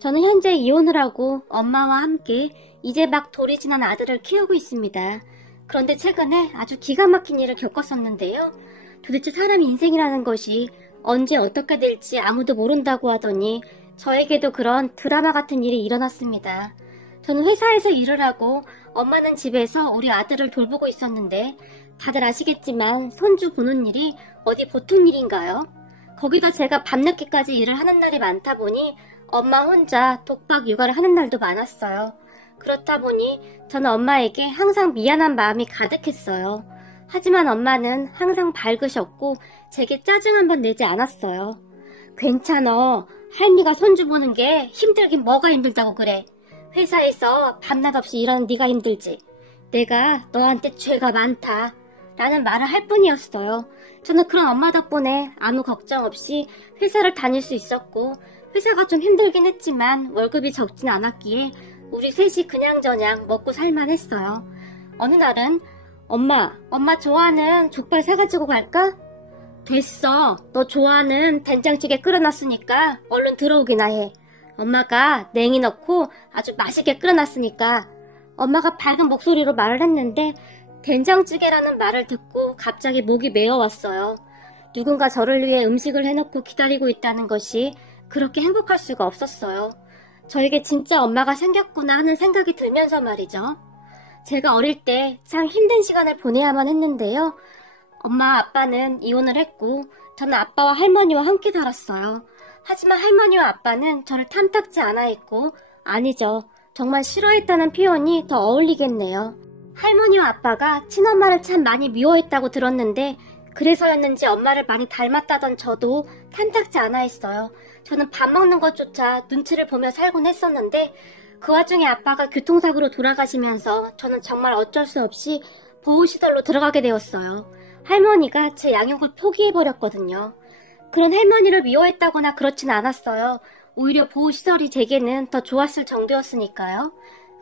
저는 현재 이혼을 하고 엄마와 함께 이제 막 돌이 지난 아들을 키우고 있습니다. 그런데 최근에 아주 기가 막힌 일을 겪었었는데요. 도대체 사람 인생이라는 것이 언제 어떻게 될지 아무도 모른다고 하더니 저에게도 그런 드라마 같은 일이 일어났습니다. 저는 회사에서 일을 하고 엄마는 집에서 우리 아들을 돌보고 있었는데 다들 아시겠지만 손주 보는 일이 어디 보통 일인가요? 거기다 제가 밤늦게까지 일을 하는 날이 많다 보니 엄마 혼자 독박 육아를 하는 날도 많았어요. 그렇다 보니 저는 엄마에게 항상 미안한 마음이 가득했어요. 하지만 엄마는 항상 밝으셨고 제게 짜증 한 번 내지 않았어요. 괜찮아. 할미가 손주 보는 게 힘들긴 뭐가 힘들다고 그래. 회사에서 밤낮 없이 일하는 네가 힘들지. 내가 너한테 죄가 많다. 라는 말을 할 뿐이었어요. 저는 그런 엄마 덕분에 아무 걱정 없이 회사를 다닐 수 있었고 회사가 좀 힘들긴 했지만 월급이 적진 않았기에 우리 셋이 그냥저냥 먹고 살만했어요. 어느 날은 엄마 좋아하는 족발 사가지고 갈까? 됐어. 너 좋아하는 된장찌개 끓여놨으니까 얼른 들어오기나 해. 엄마가 냉이 넣고 아주 맛있게 끓여놨으니까. 엄마가 밝은 목소리로 말을 했는데 된장찌개라는 말을 듣고 갑자기 목이 메어왔어요. 누군가 저를 위해 음식을 해놓고 기다리고 있다는 것이 그렇게 행복할 수가 없었어요. 저에게 진짜 엄마가 생겼구나 하는 생각이 들면서 말이죠. 제가 어릴 때 참 힘든 시간을 보내야만 했는데요. 엄마 아빠는 이혼을 했고 저는 아빠와 할머니와 함께 살았어요. 하지만 할머니와 아빠는 저를 탐탁지 않아 했고 아니죠. 정말 싫어했다는 표현이 더 어울리겠네요. 할머니와 아빠가 친엄마를 참 많이 미워했다고 들었는데 그래서였는지 엄마를 많이 닮았다던 저도 탐탁지 않아 했어요. 저는 밥 먹는 것조차 눈치를 보며 살곤 했었는데 그 와중에 아빠가 교통사고로 돌아가시면서 저는 정말 어쩔 수 없이 보호시설로 들어가게 되었어요. 할머니가 제 양육을 포기해버렸거든요. 그런 할머니를 미워했다거나 그렇진 않았어요. 오히려 보호시설이 제게는 더 좋았을 정도였으니까요.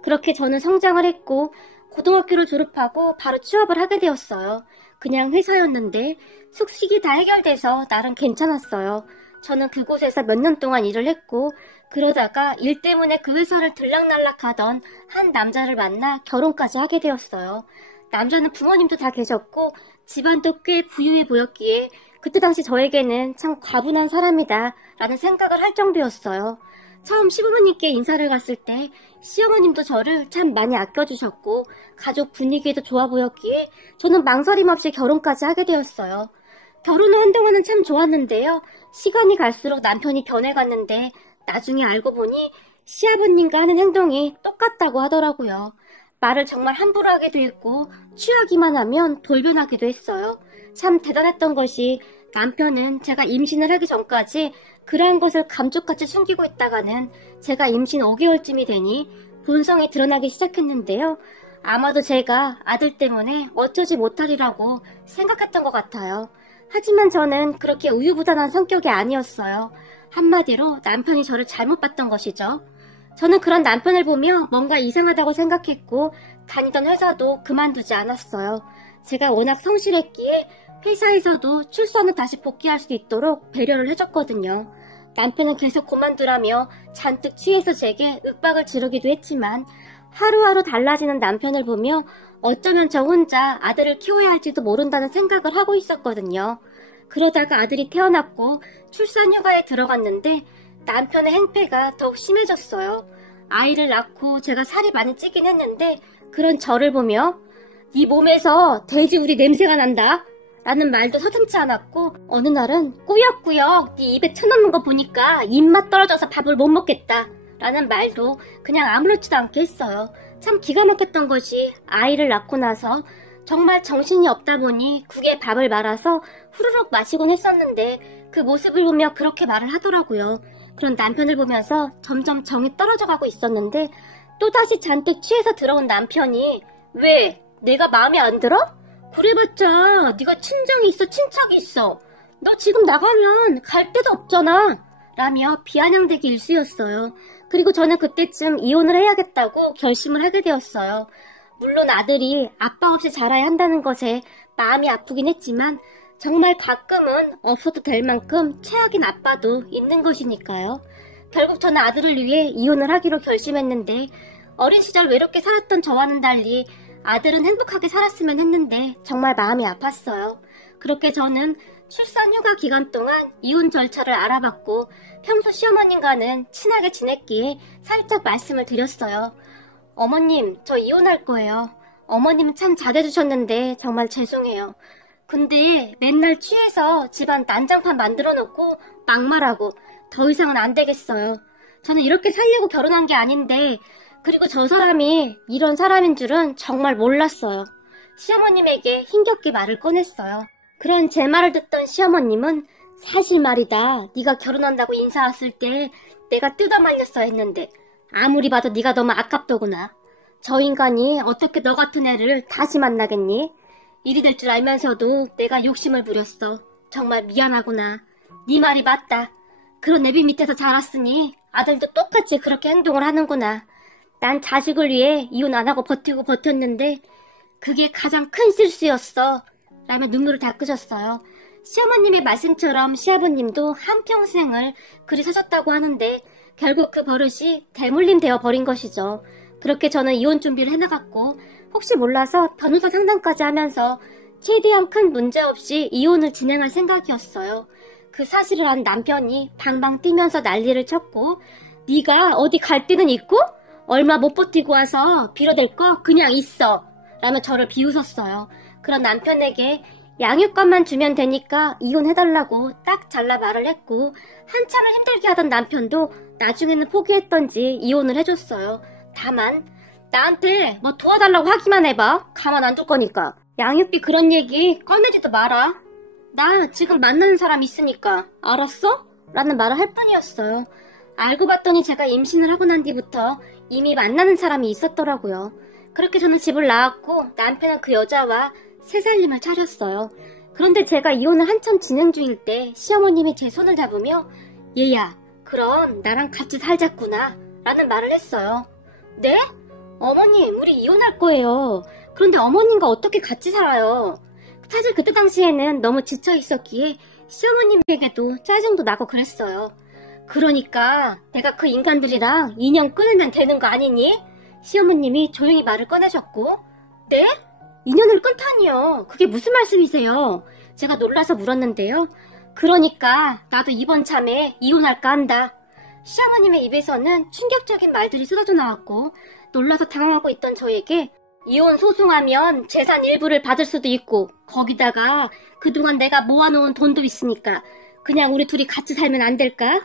그렇게 저는 성장을 했고 고등학교를 졸업하고 바로 취업을 하게 되었어요. 그냥 회사였는데 숙식이 다 해결돼서 나름 괜찮았어요. 저는 그곳에서 몇 년 동안 일을 했고 그러다가 일 때문에 그 회사를 들락날락하던 한 남자를 만나 결혼까지 하게 되었어요. 남자는 부모님도 다 계셨고 집안도 꽤 부유해 보였기에 그때 당시 저에게는 참 과분한 사람이다 라는 생각을 할 정도였어요. 처음 시부모님께 인사를 갔을 때 시어머님도 저를 참 많이 아껴주셨고 가족 분위기도 좋아 보였기에 저는 망설임 없이 결혼까지 하게 되었어요. 결혼 후 한동안은 참 좋았는데요. 시간이 갈수록 남편이 변해갔는데 나중에 알고 보니 시아버님과 하는 행동이 똑같다고 하더라고요. 말을 정말 함부로 하기도 했고 취하기만 하면 돌변하기도 했어요. 참 대단했던 것이 남편은 제가 임신을 하기 전까지 그러한 것을 감쪽같이 숨기고 있다가는 제가 임신 5개월쯤이 되니 본성이 드러나기 시작했는데요. 아마도 제가 아들 때문에 어쩌지 못하리라고 생각했던 것 같아요. 하지만 저는 그렇게 우유부단한 성격이 아니었어요. 한마디로 남편이 저를 잘못 봤던 것이죠. 저는 그런 남편을 보며 뭔가 이상하다고 생각했고 다니던 회사도 그만두지 않았어요. 제가 워낙 성실했기에 회사에서도 출소 후 다시 복귀할 수 있도록 배려를 해줬거든요. 남편은 계속 그만두라며 잔뜩 취해서 제게 윽박을 지르기도 했지만 하루하루 달라지는 남편을 보며 어쩌면 저 혼자 아들을 키워야 할지도 모른다는 생각을 하고 있었거든요. 그러다가 아들이 태어났고 출산휴가에 들어갔는데 남편의 행패가 더욱 심해졌어요. 아이를 낳고 제가 살이 많이 찌긴 했는데 그런 저를 보며 네 몸에서 돼지우리 냄새가 난다 라는 말도 서슴지 않았고 어느 날은 꾸역꾸역 네 입에 쳐넣는 거 보니까 입맛 떨어져서 밥을 못 먹겠다 라는 말도 그냥 아무렇지도 않게 했어요. 참 기가 막혔던 것이 아이를 낳고 나서 정말 정신이 없다 보니 국에 밥을 말아서 후루룩 마시곤 했었는데 그 모습을 보며 그렇게 말을 하더라고요. 그런 남편을 보면서 점점 정이 떨어져 가고 있었는데 또다시 잔뜩 취해서 들어온 남편이 왜? 내가 마음에 안 들어? 그래봤자 네가 친정이 있어 친척이 있어. 너 지금 나가면 갈 데도 없잖아. 라며 비아냥대기 일쑤였어요. 그리고 저는 그때쯤 이혼을 해야겠다고 결심을 하게 되었어요. 물론 아들이 아빠 없이 자라야 한다는 것에 마음이 아프긴 했지만 정말 가끔은 없어도 될 만큼 최악인 아빠도 있는 것이니까요. 결국 저는 아들을 위해 이혼을 하기로 결심했는데 어린 시절 외롭게 살았던 저와는 달리 아들은 행복하게 살았으면 했는데 정말 마음이 아팠어요. 그렇게 저는 출산 휴가 기간 동안 이혼 절차를 알아봤고 평소 시어머님과는 친하게 지냈기에 살짝 말씀을 드렸어요. 어머님, 저 이혼할 거예요. 어머님은 참 잘해주셨는데 정말 죄송해요. 근데 맨날 취해서 집안 난장판 만들어 놓고 막말하고 더 이상은 안 되겠어요. 저는 이렇게 살려고 결혼한 게 아닌데 그리고 저 사람이 이런 사람인 줄은 정말 몰랐어요. 시어머님에게 힘겹게 말을 꺼냈어요. 그런 제 말을 듣던 시어머님은 사실 말이다. 네가 결혼한다고 인사 왔을 때 내가 뜯어말렸어야 했는데 아무리 봐도 네가 너무 아깝더구나. 저 인간이 어떻게 너 같은 애를 다시 만나겠니? 일이 될 줄 알면서도 내가 욕심을 부렸어. 정말 미안하구나. 네 말이 맞다. 그런 내비 밑에서 자랐으니 아들도 똑같이 그렇게 행동을 하는구나. 난 자식을 위해 이혼 안 하고 버티고 버텼는데 그게 가장 큰 실수였어. 라며 눈물을 닦으셨어요. 시어머님의 말씀처럼 시아버님도 한평생을 그리 사셨다고 하는데 결국 그 버릇이 대물림 되어 버린 것이죠. 그렇게 저는 이혼 준비를 해나갔고 혹시 몰라서 변호사 상담까지 하면서 최대한 큰 문제 없이 이혼을 진행할 생각이었어요. 그 사실을 안 남편이 방방 뛰면서 난리를 쳤고 네가 어디 갈 데는 있고? 얼마 못 버티고 와서 빌어댈 거 그냥 있어. 라며 저를 비웃었어요. 그런 남편에게 양육권만 주면 되니까 이혼해달라고 딱 잘라 말을 했고 한참을 힘들게 하던 남편도 나중에는 포기했던지 이혼을 해줬어요. 다만 나한테 뭐 도와달라고 하기만 해봐. 가만 안 둘 거니까. 양육비 그런 얘기 꺼내지도 마라. 나 지금 만나는 사람 있으니까 알았어? 라는 말을 할 뿐이었어요. 알고 봤더니 제가 임신을 하고 난 뒤부터 이미 만나는 사람이 있었더라고요. 그렇게 저는 집을 나왔고 남편은 그 여자와 새 살림을 차렸어요. 그런데 제가 이혼을 한참 진행 중일 때 시어머님이 제 손을 잡으며 얘야, 그럼 나랑 같이 살자꾸나 라는 말을 했어요. 네? 어머님, 우리 이혼할 거예요. 그런데 어머님과 어떻게 같이 살아요? 사실 그때 당시에는 너무 지쳐 있었기에 시어머님에게도 짜증도 나고 그랬어요. 그러니까 내가 그 인간들이랑 인연 끊으면 되는 거 아니니? 시어머님이 조용히 말을 꺼내셨고 네? 인연을 끊다니요. 그게 무슨 말씀이세요? 제가 놀라서 물었는데요. 그러니까 나도 이번 참에 이혼할까 한다. 시어머님의 입에서는 충격적인 말들이 쏟아져 나왔고 놀라서 당황하고 있던 저에게 이혼 소송하면 재산 일부를 받을 수도 있고 거기다가 그동안 내가 모아놓은 돈도 있으니까 그냥 우리 둘이 같이 살면 안 될까?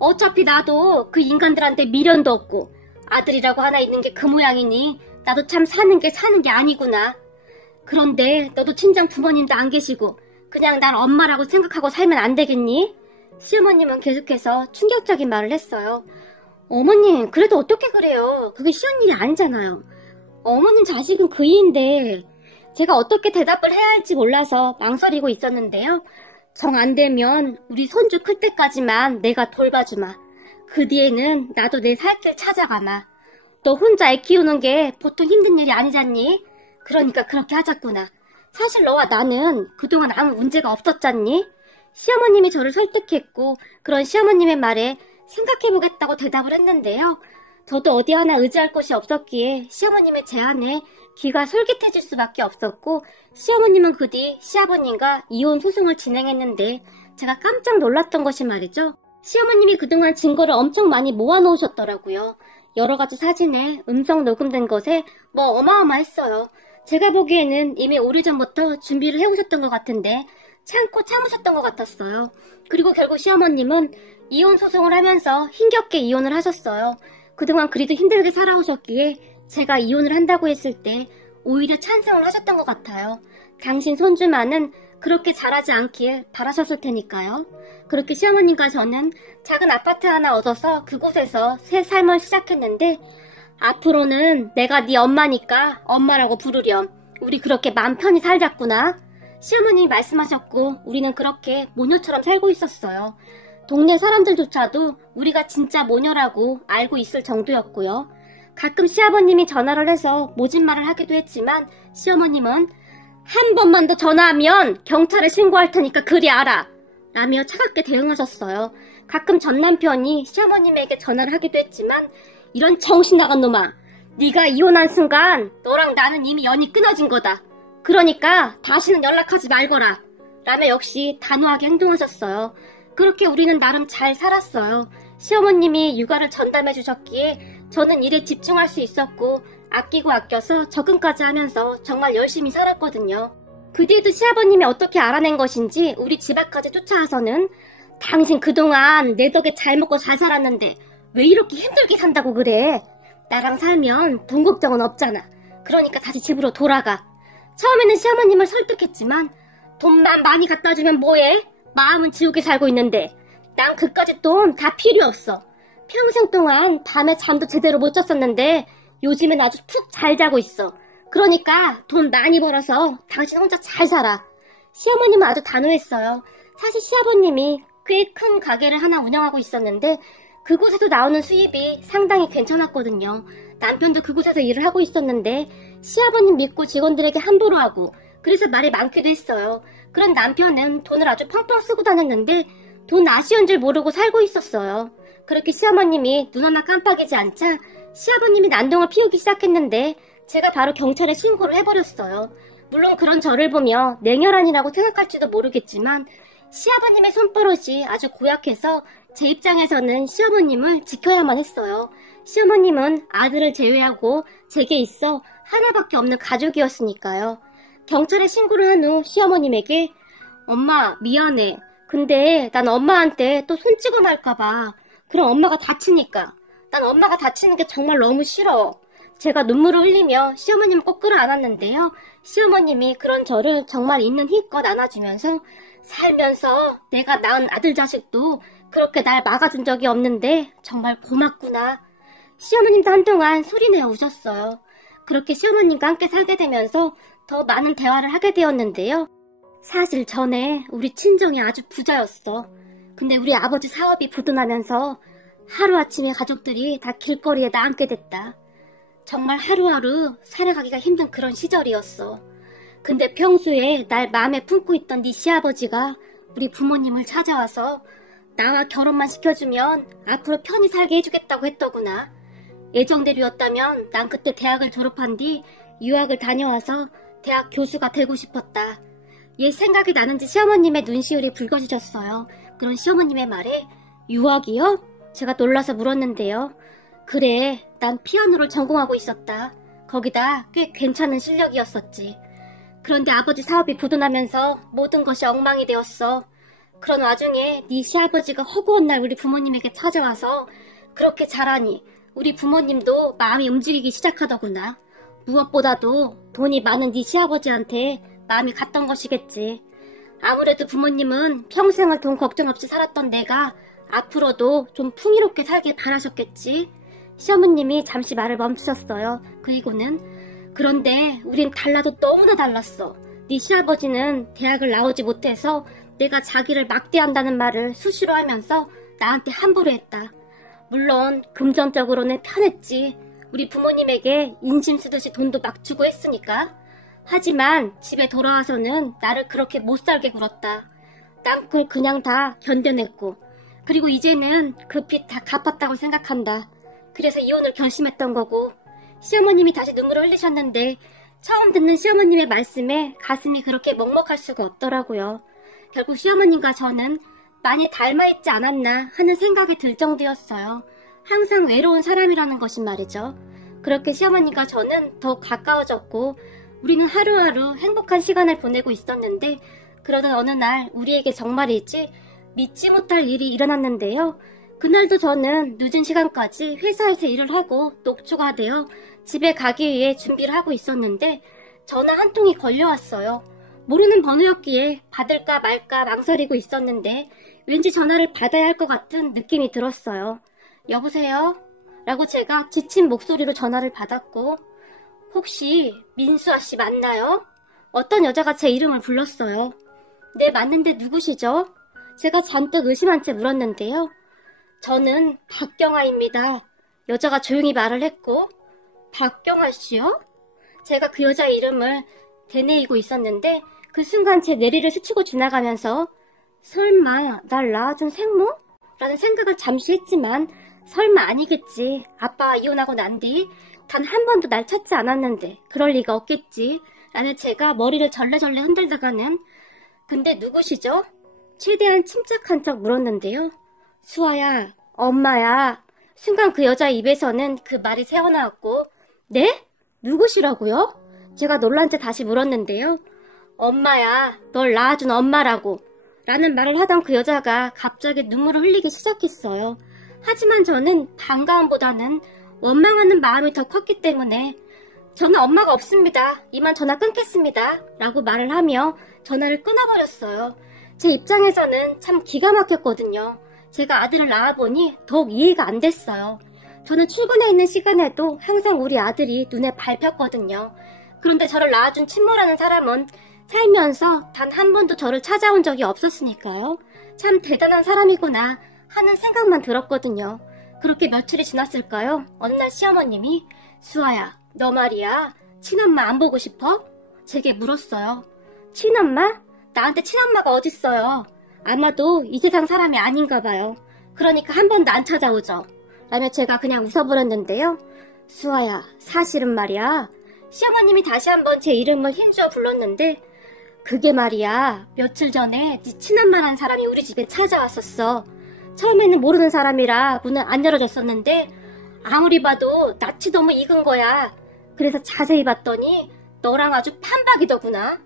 어차피 나도 그 인간들한테 미련도 없고 아들이라고 하나 있는 게 그 모양이니 나도 참 사는 게 아니구나. 그런데 너도 친정 부모님도 안 계시고 그냥 날 엄마라고 생각하고 살면 안 되겠니? 시어머님은 계속해서 충격적인 말을 했어요. 어머님, 그래도 어떻게 그래요? 그게 쉬운 일이 아니잖아요. 어머님 자식은 그이인데 제가 어떻게 대답을 해야 할지 몰라서 망설이고 있었는데요. 정 안 되면 우리 손주 클 때까지만 내가 돌봐주마. 그 뒤에는 나도 내 살 길 찾아가마. 너 혼자 애 키우는 게 보통 힘든 일이 아니잖니? 그러니까 그렇게 하자꾸나. 사실 너와 나는 그동안 아무 문제가 없었잖니? 시어머님이 저를 설득했고 그런 시어머님의 말에 생각해보겠다고 대답을 했는데요. 저도 어디 하나 의지할 곳이 없었기에 시어머님의 제안에 귀가 솔깃해질 수밖에 없었고 시어머님은 그 뒤 시아버님과 이혼 소송을 진행했는데 제가 깜짝 놀랐던 것이 말이죠. 시어머님이 그동안 증거를 엄청 많이 모아놓으셨더라고요. 여러 가지 사진에 음성 녹음된 것에 뭐 어마어마했어요. 제가 보기에는 이미 오래전부터 준비를 해오셨던 것 같은데 참고 참으셨던 것 같았어요. 그리고 결국 시어머님은 이혼 소송을 하면서 힘겹게 이혼을 하셨어요. 그동안 그리도 힘들게 살아오셨기에 제가 이혼을 한다고 했을 때 오히려 찬성을 하셨던 것 같아요. 당신 손주만은 그렇게 잘하지 않길 바라셨을 테니까요. 그렇게 시어머님과 저는 작은 아파트 하나 얻어서 그곳에서 새 삶을 시작했는데 앞으로는 내가 네 엄마니까 엄마라고 부르렴. 우리 그렇게 맘 편히 살자꾸나. 시어머님이 말씀하셨고 우리는 그렇게 모녀처럼 살고 있었어요. 동네 사람들조차도 우리가 진짜 모녀라고 알고 있을 정도였고요. 가끔 시아버님이 전화를 해서 모진 말을 하기도 했지만 시어머님은 한 번만 더 전화하면 경찰에 신고할 테니까 그리 알아. 라며 차갑게 대응하셨어요. 가끔 전 남편이 시어머님에게 전화를 하기도 했지만 이런 정신 나간 놈아, 네가 이혼한 순간 너랑 나는 이미 연이 끊어진 거다. 그러니까 다시는 연락하지 말거라. 라며 역시 단호하게 행동하셨어요. 그렇게 우리는 나름 잘 살았어요. 시어머님이 육아를 전담해 주셨기에 저는 일에 집중할 수 있었고 아끼고 아껴서 적응까지 하면서 정말 열심히 살았거든요. 그 뒤에도 시아버님이 어떻게 알아낸 것인지 우리 집 앞까지 쫓아와서는 당신 그동안 내 덕에 잘 먹고 잘 살았는데 왜 이렇게 힘들게 산다고 그래? 나랑 살면 돈 걱정은 없잖아. 그러니까 다시 집으로 돌아가. 처음에는 시어머님을 설득했지만 돈만 많이 갖다 주면 뭐해? 마음은 지옥에 살고 있는데 난 그까짓 돈 다 필요 없어. 평생 동안 밤에 잠도 제대로 못 잤었는데 요즘엔 아주 푹 잘 자고 있어. 그러니까 돈 많이 벌어서 당신 혼자 잘 살아. 시어머님은 아주 단호했어요. 사실 시아버님이 꽤 큰 가게를 하나 운영하고 있었는데 그곳에서 나오는 수입이 상당히 괜찮았거든요. 남편도 그곳에서 일을 하고 있었는데 시아버님 믿고 직원들에게 함부로 하고 그래서 말이 많기도 했어요. 그런 남편은 돈을 아주 펑펑 쓰고 다녔는데 돈 아쉬운 줄 모르고 살고 있었어요. 그렇게 시어머님이 눈 하나 깜빡이지 않자 시아버님이 난동을 피우기 시작했는데 제가 바로 경찰에 신고를 해버렸어요. 물론 그런 저를 보며 냉혈한이라고 생각할지도 모르겠지만 시아버님의 손버릇이 아주 고약해서 제 입장에서는 시어머님을 지켜야만 했어요. 시어머님은 아들을 제외하고 제게 있어 하나밖에 없는 가족이었으니까요. 경찰에 신고를 한 후 시어머님에게 엄마 미안해. 근데 난 엄마한테 또 손 찍어 말까봐. 그럼 엄마가 다치니까. 난 엄마가 다치는 게 정말 너무 싫어. 제가 눈물을 흘리며 시어머님을 꼭 끌어안았는데요. 시어머님이 그런 저를 정말 있는 힘껏 안아주면서 살면서 내가 낳은 아들 자식도 그렇게 날 막아준 적이 없는데 정말 고맙구나. 시어머님도 한동안 소리내어 우셨어요. 그렇게 시어머님과 함께 살게 되면서 더 많은 대화를 하게 되었는데요. 사실 전에 우리 친정이 아주 부자였어. 근데 우리 아버지 사업이 부도나면서 하루아침에 가족들이 다 길거리에 나앉게 됐다. 정말 하루하루 살아가기가 힘든 그런 시절이었어. 근데 평소에 날 마음에 품고 있던 네 시아버지가 우리 부모님을 찾아와서 나와 결혼만 시켜주면 앞으로 편히 살게 해주겠다고 했더구나. 예정대로였다면 난 그때 대학을 졸업한 뒤 유학을 다녀와서 대학 교수가 되고 싶었다. 옛 생각이 나는지 시어머님의 눈시울이 붉어지셨어요. 그런 시어머님의 말에 유학이요? 제가 놀라서 물었는데요. 그래, 난 피아노를 전공하고 있었다. 거기다 꽤 괜찮은 실력이었었지. 그런데 아버지 사업이 부도나면서 모든 것이 엉망이 되었어. 그런 와중에 네 시아버지가 허구한 날 우리 부모님에게 찾아와서 그렇게 잘하니 우리 부모님도 마음이 움직이기 시작하더구나. 무엇보다도 돈이 많은 네 시아버지한테 마음이 갔던 것이겠지. 아무래도 부모님은 평생을 돈 걱정 없이 살았던 내가 앞으로도 좀 풍요롭게 살길 바라셨겠지. 시어머님이 잠시 말을 멈추셨어요. 그리고는 그런데 우린 달라도 너무나 달랐어. 네 시아버지는 대학을 나오지 못해서 내가 자기를 막대한다는 말을 수시로 하면서 나한테 함부로 했다. 물론 금전적으로는 편했지. 우리 부모님에게 인심 쓰듯이 돈도 막 주고 했으니까. 하지만 집에 돌아와서는 나를 그렇게 못살게 굴었다. 난 그걸 그냥 다 견뎌냈고 그리고 이제는 그 빚 다 갚았다고 생각한다. 그래서 이혼을 결심했던 거고. 시어머님이 다시 눈물을 흘리셨는데 처음 듣는 시어머님의 말씀에 가슴이 그렇게 먹먹할 수가 없더라고요. 결국 시어머님과 저는 많이 닮아있지 않았나 하는 생각이 들 정도였어요. 항상 외로운 사람이라는 것이 말이죠. 그렇게 시어머님과 저는 더 가까워졌고 우리는 하루하루 행복한 시간을 보내고 있었는데 그러던 어느 날 우리에게 정말이지 믿지 못할 일이 일어났는데요. 그날도 저는 늦은 시간까지 회사에서 일을 하고 녹초가 되어 집에 가기 위해 준비를 하고 있었는데 전화 한 통이 걸려왔어요. 모르는 번호였기에 받을까 말까 망설이고 있었는데 왠지 전화를 받아야 할 것 같은 느낌이 들었어요. 여보세요? 라고 제가 지친 목소리로 전화를 받았고 혹시 민수아 씨 맞나요? 어떤 여자가 제 이름을 불렀어요. 네, 맞는데 누구시죠? 제가 잔뜩 의심한 채 물었는데요. 저는 박경아입니다. 여자가 조용히 말을 했고 박경아 씨요? 제가 그 여자의 이름을 되뇌이고 있었는데 그 순간 제 내리를 스치고 지나가면서 설마 날 낳아준 생모? 라는 생각을 잠시 했지만 설마 아니겠지. 아빠와 이혼하고 난 뒤 단 한 번도 날 찾지 않았는데 그럴 리가 없겠지. 라며 제가 머리를 절레절레 흔들다가는 근데 누구시죠? 최대한 침착한 척 물었는데요. 수아야, 엄마야. 순간 그 여자 입에서는 그 말이 새어나왔고 네? 누구시라고요? 제가 놀란 채 다시 물었는데요. 엄마야, 널 낳아준 엄마라고. 라는 말을 하던 그 여자가 갑자기 눈물을 흘리기 시작했어요. 하지만 저는 반가움보다는 원망하는 마음이 더 컸기 때문에 저는 엄마가 없습니다. 이만 전화 끊겠습니다. 라고 말을 하며 전화를 끊어버렸어요. 제 입장에서는 참 기가 막혔거든요. 제가 아들을 낳아보니 더욱 이해가 안 됐어요. 저는 출근해 있는 시간에도 항상 우리 아들이 눈에 밟혔거든요. 그런데 저를 낳아준 친모라는 사람은 살면서 단 한 번도 저를 찾아온 적이 없었으니까요. 참 대단한 사람이구나 하는 생각만 들었거든요. 그렇게 며칠이 지났을까요? 어느 날 시어머님이 수아야, 너 말이야 친엄마 안 보고 싶어? 제게 물었어요. 친엄마? 나한테 친엄마가 어딨어요. 아마도 이 세상 사람이 아닌가 봐요. 그러니까 한 번도 안 찾아오죠. 라며 제가 그냥 웃어버렸는데요. 수아야, 사실은 말이야. 시어머님이 다시 한번 제 이름을 힘주어 불렀는데 그게 말이야. 며칠 전에 네 친엄마라는 사람이 우리 집에 찾아왔었어. 처음에는 모르는 사람이라 문을 안 열어줬었는데 아무리 봐도 낯이 너무 익은 거야. 그래서 자세히 봤더니 너랑 아주 판박이더구나.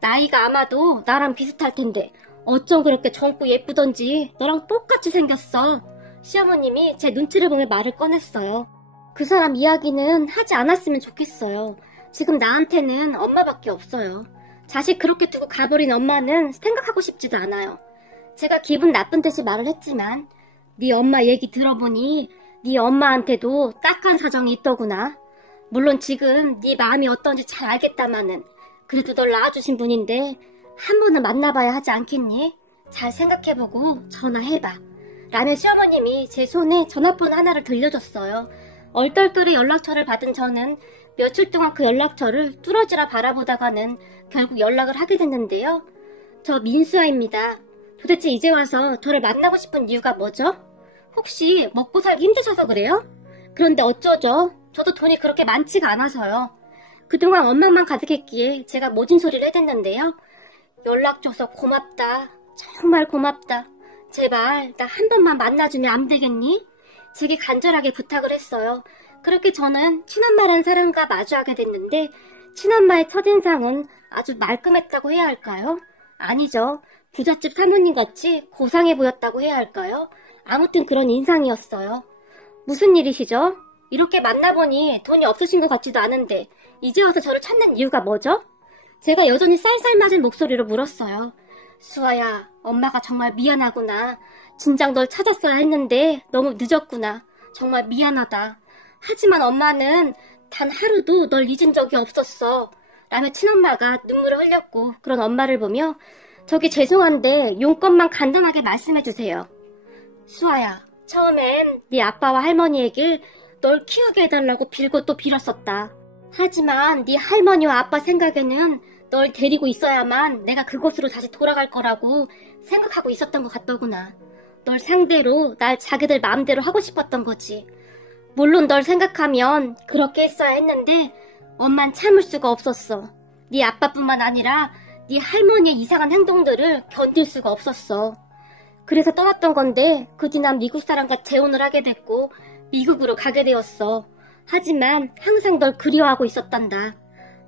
나이가 아마도 나랑 비슷할 텐데 어쩜 그렇게 젊고 예쁘던지 너랑 똑같이 생겼어. 시어머님이 제 눈치를 보며 말을 꺼냈어요. 그 사람 이야기는 하지 않았으면 좋겠어요. 지금 나한테는 엄마밖에 없어요. 자식 그렇게 두고 가버린 엄마는 생각하고 싶지도 않아요. 제가 기분 나쁜 듯이 말을 했지만 네 엄마 얘기 들어보니 네 엄마한테도 딱한 사정이 있더구나. 물론 지금 네 마음이 어떤지 잘 알겠다마는 그래도 널 낳아주신 분인데 한 번은 만나봐야 하지 않겠니? 잘 생각해보고 전화해봐. 라며 시어머님이 제 손에 전화번호 하나를 들려줬어요. 얼떨결에 연락처를 받은 저는 며칠 동안 그 연락처를 뚫어지라 바라보다가는 결국 연락을 하게 됐는데요. 저 민수아입니다. 도대체 이제 와서 저를 만나고 싶은 이유가 뭐죠? 혹시 먹고 살기 힘드셔서 그래요? 그런데 어쩌죠? 저도 돈이 그렇게 많지가 않아서요. 그동안 원망만 가득했기에 제가 모진 소리를 해댔는데요. 연락 줘서 고맙다. 정말 고맙다. 제발 나 한 번만 만나주면 안 되겠니? 제게 간절하게 부탁을 했어요. 그렇게 저는 친엄마라는 사람과 마주하게 됐는데 친엄마의 첫인상은 아주 말끔했다고 해야 할까요? 아니죠. 부잣집 사모님같이 고상해 보였다고 해야 할까요? 아무튼 그런 인상이었어요. 무슨 일이시죠? 이렇게 만나보니 돈이 없으신 것 같지도 않은데 이제 와서 저를 찾는 이유가 뭐죠? 제가 여전히 쌀쌀맞은 목소리로 물었어요. 수아야, 엄마가 정말 미안하구나. 진작 널 찾았어야 했는데 너무 늦었구나. 정말 미안하다. 하지만 엄마는 단 하루도 널 잊은 적이 없었어. 라며 친엄마가 눈물을 흘렸고 그런 엄마를 보며 저기 죄송한데 용건만 간단하게 말씀해주세요. 수아야, 처음엔 네 아빠와 할머니에게 널 키우게 해달라고 빌고 또 빌었었다. 하지만 네 할머니와 아빠 생각에는 널 데리고 있어야만 내가 그곳으로 다시 돌아갈 거라고 생각하고 있었던 것 같더구나. 널 상대로 날 자기들 마음대로 하고 싶었던 거지. 물론 널 생각하면 그렇게 했어야 했는데 엄만 참을 수가 없었어. 네 아빠뿐만 아니라 네 할머니의 이상한 행동들을 견딜 수가 없었어. 그래서 떠났던 건데 그 뒤 난 미국 사람과 재혼을 하게 됐고 미국으로 가게 되었어. 하지만 항상 널 그리워하고 있었단다.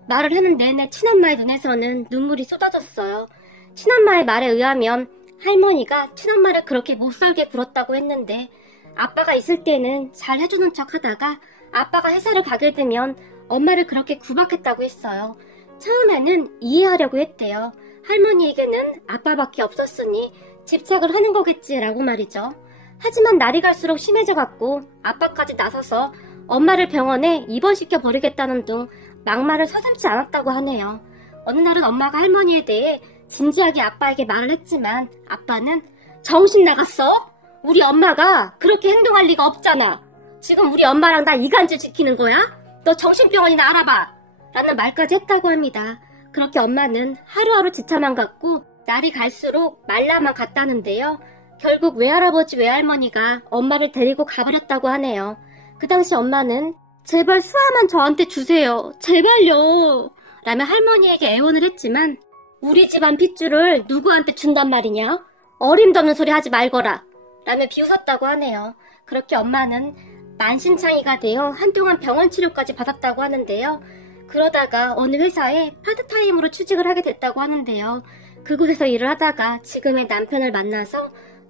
말을 하는 내내 친엄마의 눈에서는 눈물이 쏟아졌어요. 친엄마의 말에 의하면 할머니가 친엄마를 그렇게 못살게 굴었다고 했는데 아빠가 있을 때는 잘 해주는 척 하다가 아빠가 회사를 가게 되면 엄마를 그렇게 구박했다고 했어요. 처음에는 이해하려고 했대요. 할머니에게는 아빠밖에 없었으니 집착을 하는 거겠지라고 말이죠. 하지만 날이 갈수록 심해져갔고 아빠까지 나서서 엄마를 병원에 입원시켜 버리겠다는 둥 막말을 서슴지 않았다고 하네요. 어느 날은 엄마가 할머니에 대해 진지하게 아빠에게 말을 했지만 아빠는 정신 나갔어? 우리 엄마가 그렇게 행동할 리가 없잖아. 지금 우리 엄마랑 나 이간질 지키는 거야? 너 정신병원이나 알아봐. 라는 말까지 했다고 합니다. 그렇게 엄마는 하루하루 지쳐만 갔고 날이 갈수록 말라만 갔다는데요. 결국 외할아버지 외할머니가 엄마를 데리고 가버렸다고 하네요. 그 당시 엄마는 제발 수아만 저한테 주세요. 제발요. 라며 할머니에게 애원을 했지만 우리 집안 핏줄을 누구한테 준단 말이냐? 어림도 없는 소리 하지 말거라. 라며 비웃었다고 하네요. 그렇게 엄마는 만신창이가 되어 한동안 병원 치료까지 받았다고 하는데요. 그러다가 어느 회사에 파트타임으로 취직을 하게 됐다고 하는데요. 그곳에서 일을 하다가 지금의 남편을 만나서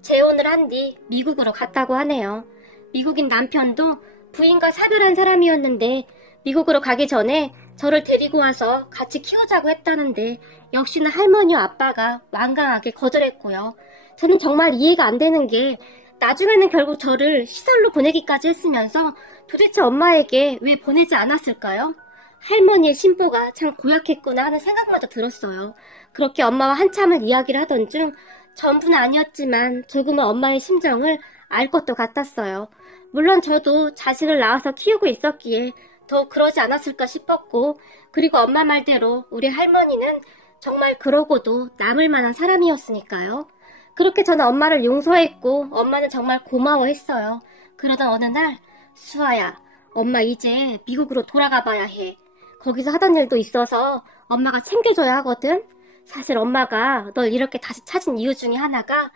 재혼을 한 뒤 미국으로 갔다고 하네요. 미국인 남편도 부인과 사별한 사람이었는데 미국으로 가기 전에 저를 데리고 와서 같이 키우자고 했다는데 역시나 할머니와 아빠가 완강하게 거절했고요. 저는 정말 이해가 안 되는 게 나중에는 결국 저를 시설로 보내기까지 했으면서 도대체 엄마에게 왜 보내지 않았을까요? 할머니의 심보가 참 고약했구나 하는 생각마저 들었어요. 그렇게 엄마와 한참을 이야기를 하던 중 전부는 아니었지만 조금은 엄마의 심정을 알 것도 같았어요. 물론 저도 자식을 낳아서 키우고 있었기에 더 그러지 않았을까 싶었고, 그리고 엄마 말대로 우리 할머니는 정말 그러고도 남을 만한 사람이었으니까요. 그렇게 저는 엄마를 용서했고 엄마는 정말 고마워했어요. 그러던 어느 날 수아야, 엄마 이제 미국으로 돌아가 봐야 해. 거기서 하던 일도 있어서 엄마가 챙겨줘야 하거든. 사실 엄마가 널 이렇게 다시 찾은 이유 중에 하나가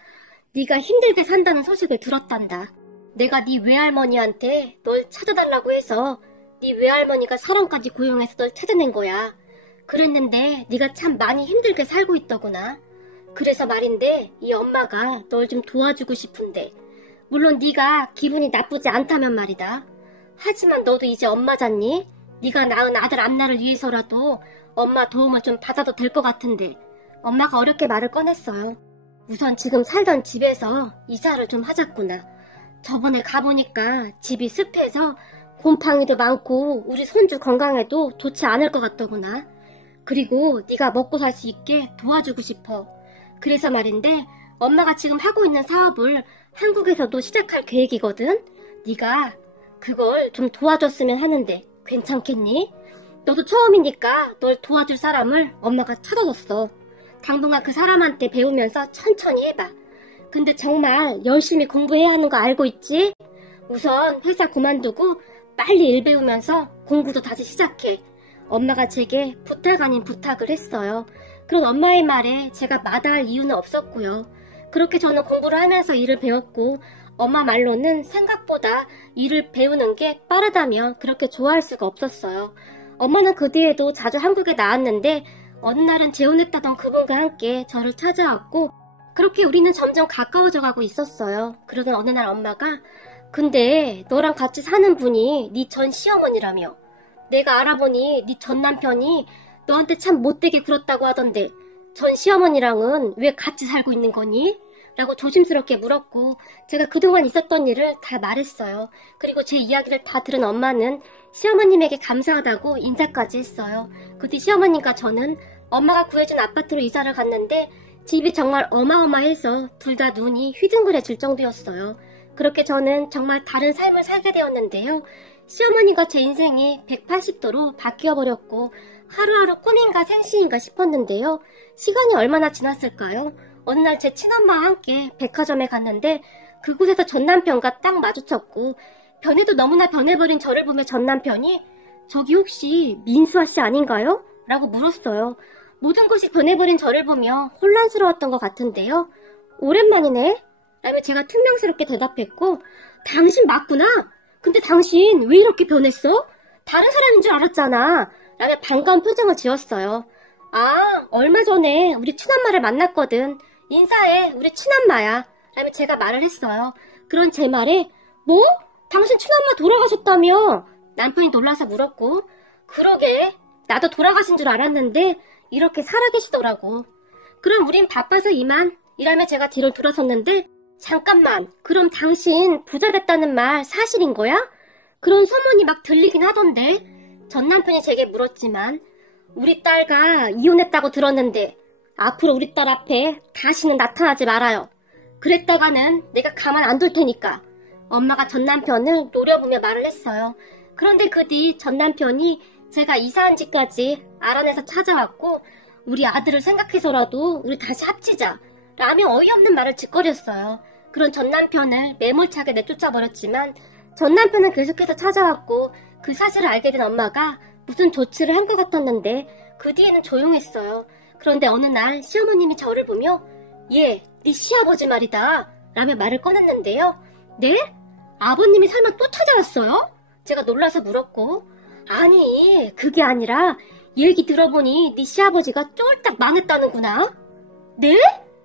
네가 힘들게 산다는 소식을 들었단다. 내가 네 외할머니한테 널 찾아달라고 해서 네 외할머니가 사람까지 고용해서 널 찾아낸 거야. 그랬는데 네가 참 많이 힘들게 살고 있더구나. 그래서 말인데 이 엄마가 널 좀 도와주고 싶은데, 물론 네가 기분이 나쁘지 않다면 말이다. 하지만 너도 이제 엄마잖니? 네가 낳은 아들 안나를 위해서라도 엄마 도움을 좀 받아도 될 것 같은데. 엄마가 어렵게 말을 꺼냈어요. 우선 지금 살던 집에서 이사를 좀 하자꾸나. 저번에 가보니까 집이 습해서 곰팡이도 많고 우리 손주 건강에도 좋지 않을 것 같더구나. 그리고 네가 먹고 살 수 있게 도와주고 싶어. 그래서 말인데 엄마가 지금 하고 있는 사업을 한국에서도 시작할 계획이거든. 네가 그걸 좀 도와줬으면 하는데 괜찮겠니? 너도 처음이니까 널 도와줄 사람을 엄마가 찾아줬어. 당분간 그 사람한테 배우면서 천천히 해봐. 근데 정말 열심히 공부해야 하는 거 알고 있지? 우선 회사 그만두고 빨리 일 배우면서 공부도 다시 시작해. 엄마가 제게 부탁 아닌 부탁을 했어요. 그런 엄마의 말에 제가 마다할 이유는 없었고요. 그렇게 저는 공부를 하면서 일을 배웠고, 엄마 말로는 생각보다 일을 배우는 게 빠르다며 그렇게 좋아할 수가 없었어요. 엄마는 그 뒤에도 자주 한국에 나왔는데 어느 날은 재혼했다던 그분과 함께 저를 찾아왔고, 그렇게 우리는 점점 가까워져 가고 있었어요. 그러던 어느 날 엄마가 근데 너랑 같이 사는 분이 네 전 시어머니라며. 내가 알아보니 네 전 남편이 너한테 참 못되게 굴었다고 하던데 전 시어머니랑은 왜 같이 살고 있는 거니? 라고 조심스럽게 물었고, 제가 그동안 있었던 일을 다 말했어요. 그리고 제 이야기를 다 들은 엄마는 시어머님에게 감사하다고 인사까지 했어요. 그 뒤 시어머님과 저는 엄마가 구해준 아파트로 이사를 갔는데 집이 정말 어마어마해서 둘 다 눈이 휘둥그레질 정도였어요. 그렇게 저는 정말 다른 삶을 살게 되었는데요. 시어머니가 제 인생이 180도로 바뀌어버렸고 하루하루 꿈인가 생시인가 싶었는데요. 시간이 얼마나 지났을까요? 어느 날 제 친엄마와 함께 백화점에 갔는데 그곳에서 전남편과 딱 마주쳤고, 변해도 너무나 변해버린 저를 보며 전남편이 저기 혹시 민수아 씨 아닌가요? 라고 물었어요. 모든 것이 변해버린 저를 보며 혼란스러웠던 것 같은데요. 오랜만이네? 라며 제가 퉁명스럽게 대답했고, 당신 맞구나? 근데 당신 왜 이렇게 변했어? 다른 사람인 줄 알았잖아. 라며 반가운 표정을 지었어요. 아, 얼마 전에 우리 친엄마를 만났거든. 인사해, 우리 친엄마야. 라며 제가 말을 했어요. 그런 제 말에 뭐? 당신 친엄마 돌아가셨다며? 남편이 놀라서 물었고, 그러게, 나도 돌아가신 줄 알았는데 이렇게 살아계시더라고. 그럼 우린 바빠서 이만. 이라며 제가 뒤를 돌아섰는데, 잠깐만, 그럼 당신 부자 됐다는 말 사실인 거야? 그런 소문이 막 들리긴 하던데. 전 남편이 제게 물었지만, 우리 딸과 이혼했다고 들었는데 앞으로 우리 딸 앞에 다시는 나타나지 말아요. 그랬다가는 내가 가만 안 둘 테니까. 엄마가 전 남편을 노려보며 말을 했어요. 그런데 그 뒤 전 남편이 제가 이사한 집까지 알아내서 찾아왔고, 우리 아들을 생각해서라도 우리 다시 합치자 라며 어이없는 말을 짓거렸어요. 그런 전 남편을 매몰차게 내쫓아버렸지만 전 남편은 계속해서 찾아왔고 그 사실을 알게 된 엄마가 무슨 조치를 한 것 같았는데 그 뒤에는 조용했어요. 그런데 어느 날 시어머님이 저를 보며 얘, 네 시아버지 말이다 라며 말을 꺼냈는데요. 네? 아버님이 설마 또 찾아왔어요? 제가 놀라서 물었고 아니 그게 아니라 얘기 들어보니 네 시아버지가 쫄딱 망했다는구나. 네?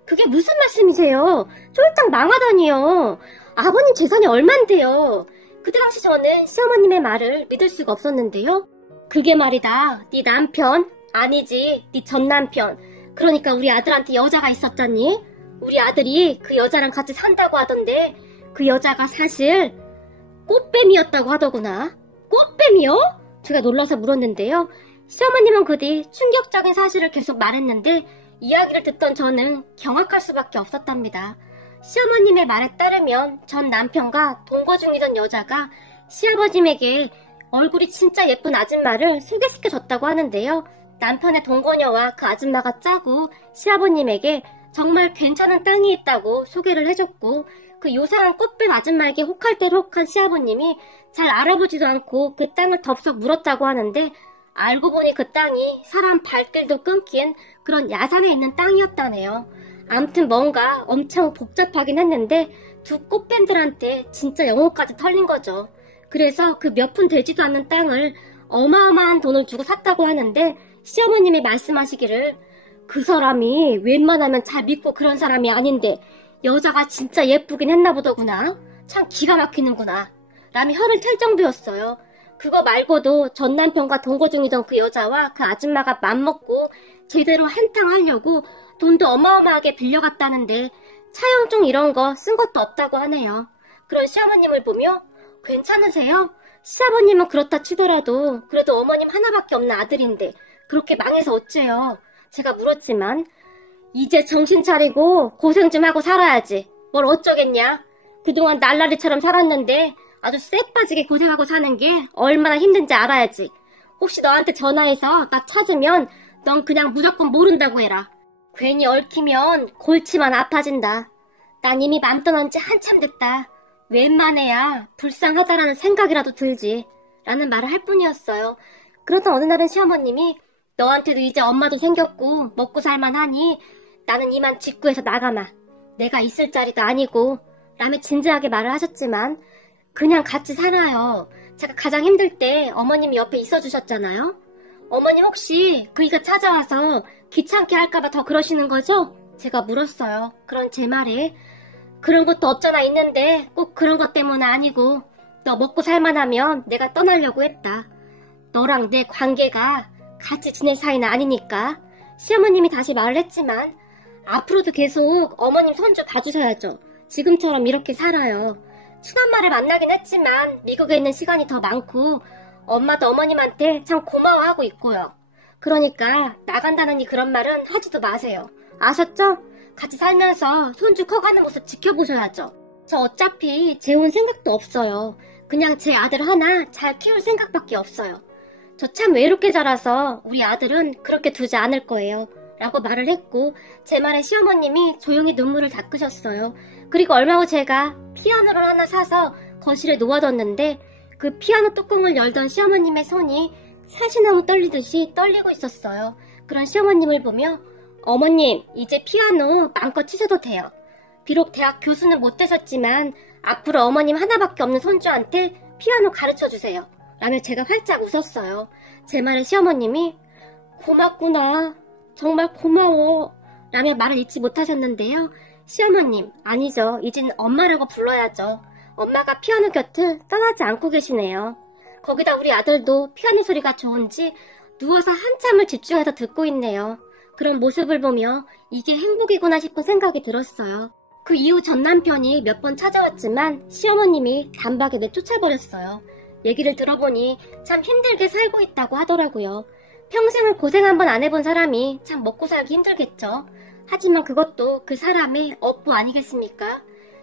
그게 무슨 말씀이세요? 쫄딱 망하다니요. 아버님 재산이 얼만데요. 그 당시 저는 시어머님의 말을 믿을 수가 없었는데요. 그게 말이다. 네 남편 아니지 네 전 남편. 그러니까 우리 아들한테 여자가 있었잖니. 우리 아들이 그 여자랑 같이 산다고 하던데 그 여자가 사실 꽃뱀이었다고 하더구나. 꽃뱀이요? 제가 놀라서 물었는데요. 시어머님은 그 뒤 충격적인 사실을 계속 말했는데 이야기를 듣던 저는 경악할 수밖에 없었답니다. 시어머님의 말에 따르면 전 남편과 동거 중이던 여자가 시아버님에게 얼굴이 진짜 예쁜 아줌마를 소개시켜줬다고 하는데요. 남편의 동거녀와 그 아줌마가 짜고 시아버님에게 정말 괜찮은 땅이 있다고 소개를 해줬고 그 요상한 꽃뱀 아줌마에게 혹할 대로 혹한 시아버님이 잘 알아보지도 않고 그 땅을 덥석 물었다고 하는데 알고 보니 그 땅이 사람 발길도 끊긴 그런 야산에 있는 땅이었다네요. 암튼 뭔가 엄청 복잡하긴 했는데 두 꽃뱀들한테 진짜 영혼까지 털린 거죠. 그래서 그 몇 푼 되지도 않는 땅을 어마어마한 돈을 주고 샀다고 하는데 시어머님이 말씀하시기를 그 사람이 웬만하면 잘 믿고 그런 사람이 아닌데 여자가 진짜 예쁘긴 했나 보더구나. 참 기가 막히는구나. 라며 혀를 찰 정도였어요. 그거 말고도 전 남편과 동거 중이던 그 여자와 그 아줌마가 맘먹고 제대로 한탕 하려고 돈도 어마어마하게 빌려갔다는데 차용증 이런 거 쓴 것도 없다고 하네요. 그런 시어머님을 보며 괜찮으세요? 시아버님은 그렇다 치더라도 그래도 어머님 하나밖에 없는 아들인데 그렇게 망해서 어째요? 제가 물었지만 이제 정신 차리고 고생 좀 하고 살아야지. 뭘 어쩌겠냐? 그동안 날라리처럼 살았는데 아주 쎄 빠지게 고생하고 사는 게 얼마나 힘든지 알아야지. 혹시 너한테 전화해서 나 찾으면 넌 그냥 무조건 모른다고 해라. 괜히 얽히면 골치만 아파진다. 난 이미 맘 떠난 지 한참 됐다. 웬만해야 불쌍하다라는 생각이라도 들지. 라는 말을 할 뿐이었어요. 그러던 어느 날은 시어머님이 너한테도 이제 엄마도 생겼고 먹고 살만하니 나는 이만 직구해서 나가마. 내가 있을 자리도 아니고 라며 진지하게 말을 하셨지만 그냥 같이 살아요. 제가 가장 힘들 때 어머님이 옆에 있어주셨잖아요. 어머님 혹시 그이가 찾아와서 귀찮게 할까봐 더 그러시는 거죠? 제가 물었어요. 그런 제 말에 그런 것도 없잖아 있는데 꼭 그런 것 때문은 아니고 너 먹고 살만하면 내가 떠나려고 했다. 너랑 내 관계가 같이 지낼 사이는 아니니까. 시어머님이 다시 말을 했지만 앞으로도 계속 어머님 손주 봐주셔야죠. 지금처럼 이렇게 살아요. 친엄마를 만나긴 했지만 미국에 있는 시간이 더 많고 엄마도 어머님한테 참 고마워하고 있고요. 그러니까 나간다느니 그런 말은 하지도 마세요. 아셨죠? 같이 살면서 손주 커가는 모습 지켜보셔야죠. 저 어차피 재혼 생각도 없어요. 그냥 제 아들 하나 잘 키울 생각밖에 없어요. 저 참 외롭게 자라서 우리 아들은 그렇게 두지 않을 거예요. 라고 말을 했고 제 말에 시어머님이 조용히 눈물을 닦으셨어요. 그리고 얼마 후 제가 피아노를 하나 사서 거실에 놓아뒀는데 그 피아노 뚜껑을 열던 시어머님의 손이 사시나무 떨리듯이 떨리고 있었어요. 그런 시어머님을 보며 어머님 이제 피아노 마음껏 치셔도 돼요. 비록 대학 교수는 못 되셨지만 앞으로 어머님 하나밖에 없는 손주한테 피아노 가르쳐주세요. 라며 제가 활짝 웃었어요. 제 말에 시어머님이 고맙구나. 정말 고마워. 라며 말을 잊지 못하셨는데요. 시어머님 아니죠. 이젠 엄마라고 불러야죠. 엄마가 피아노 곁을 떠나지 않고 계시네요. 거기다 우리 아들도 피아노 소리가 좋은지 누워서 한참을 집중해서 듣고 있네요. 그런 모습을 보며 이게 행복이구나 싶은 생각이 들었어요. 그 이후 전 남편이 몇 번 찾아왔지만 시어머님이 단박에 내쫓아버렸어요. 얘기를 들어보니 참 힘들게 살고 있다고 하더라고요. 평생을 고생 한번 안 해본 사람이 참 먹고 살기 힘들겠죠. 하지만 그것도 그 사람의 업보 아니겠습니까?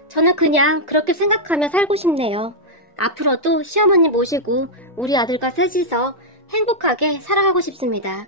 저는 그냥 그렇게 생각하며 살고 싶네요. 앞으로도 시어머니 모시고 우리 아들과 셋이서 행복하게 살아가고 싶습니다.